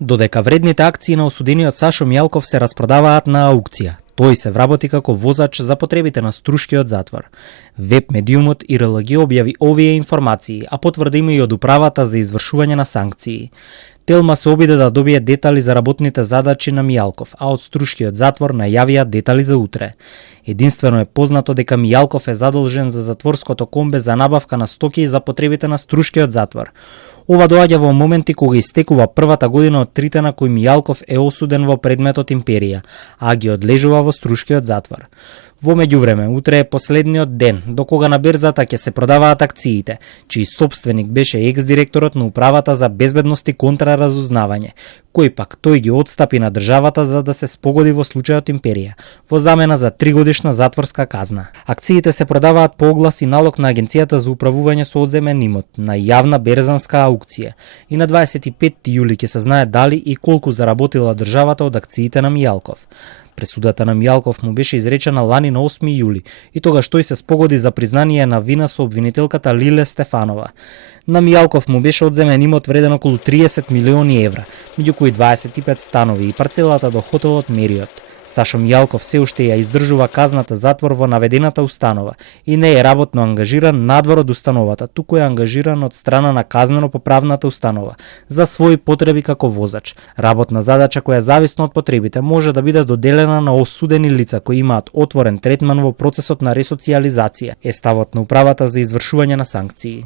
Додека вредните акции на осудениот Сашо Мијалков се распродаваат на аукција, тој се вработи како возач за потребите на Струшкиот затвор. Веб медиумот ИРЛГ објави овие информации, а потврдиме и од управата за извршување на санкции. Телма се обиде да добие детали за работните задачи на Мијалков, а од Струшкиот затвор најавија детали за утре. Единствено е познато дека Мијалков е задолжен за затворското комбе за набавка на стоки за потребите на Струшкиот затвор. Ова доаѓа во моменти кога истекува првата година од трите на кои Мијалков е осуден во предметот Империја, а ги одлежува во Струшкиот затвор. Во меѓувреме, утре е последниот ден до кога на берзата ќе се продаваат акциите, чиј собственик беше екс-директорот на управата за безбедност и контраразузнавање, кој пак тој ги отстапи на државата за да се спогоди во случајот Империја, во замена за 3-годишна затворска казна. Акциите се продаваат по оглас и налог на Агенцијата за управување со одземен имот на јавна берзанска аукција и на 25 јули ќе се знае дали и колку заработила државата од акциите на Мијалков. Пресудата на Мијалков му беше изречена лани на 8 јули и тогаш тој се спогоди за признание на вина со обвинителката Лиле Стефанова. На Мијалков му беше одземен имот вреден околу 30 милиони евра, меѓу кои 25 станови и парцелата до хотелот Мериот. Сашо Мијалков се уште ја издржува казната затвор во наведената установа и не е работно ангажиран надвор од установата, туку е ангажиран од страна на казнено-поправната установа за своји потреби како возач. Работна задача која зависно од потребите може да биде доделена на осудени лица кои имаат отворен третман во процесот на ресоциализација, е ставот на управата за извршување на санкции.